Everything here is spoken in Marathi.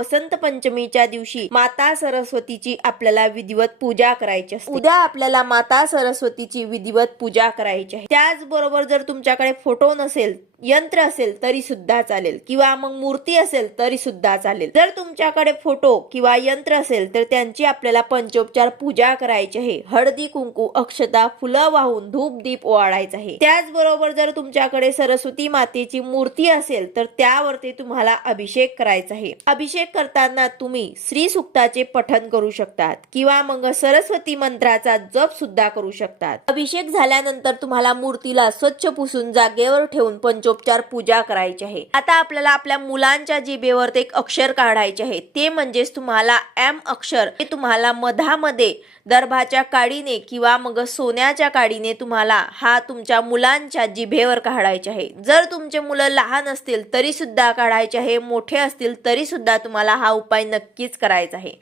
वसंत पंचमीच्या दिवशी माता सरस्वतीची आपल्याला विधिवत पूजा करायची असते. उद्या आपल्याला माता सरस्वतीची विधिवत पूजा करायची आहे. त्याचबरोबर जर तुमच्याकडे फोटो नसेल यंत्र असेल तरी सुद्धा चालेल. किंवा मग मूर्ती असेल तरी सुद्धा चालेल. जर तुमच्याकडे फोटो किंवा यंत्र असेल तर त्यांची आपल्याला पंचोपचार पूजा करायची आहे. हळदी कुंकू अक्षता फुलं वाहून धूप दीप ओवाळायचं आहे. त्याचबरोबर जर तुमच्याकडे सरस्वती मातेची मूर्ती असेल तर त्यावरती तुम्हाला अभिषेक करायचा आहे. अभिषेक करताना तुम्ही श्री सुक्ताचे पठन करू शकतात किंवा मग सरस्वती मंत्राचा जप सुद्धा करू शकतात. अभिषेक झाल्यानंतर तुम्हाला मूर्तीला स्वच्छ पुसून जागेवर ठेवून पंचोपचार पूजा करायची आहे. आता आपल्याला आपल्या मुलांच्या जिबेवर एक अक्षर काढायचे आहे. ते म्हणजेच तुम्हाला एम अक्षर. हे तुम्हाला मधामध्ये दर्भाच्या काडीने किंवा मग सोन्याच्या काडीने तुम्हाला हा तुमच्या मुलांच्या जिभेवर काढायचे आहे. जर तुमचे मुलं लहान असतील तरी सुद्धा काढायचे आहे. मोठे असतील तरी सुद्धा तुम्हाला तुम्हाला हा उपाय नक्कीच करायचा आहे.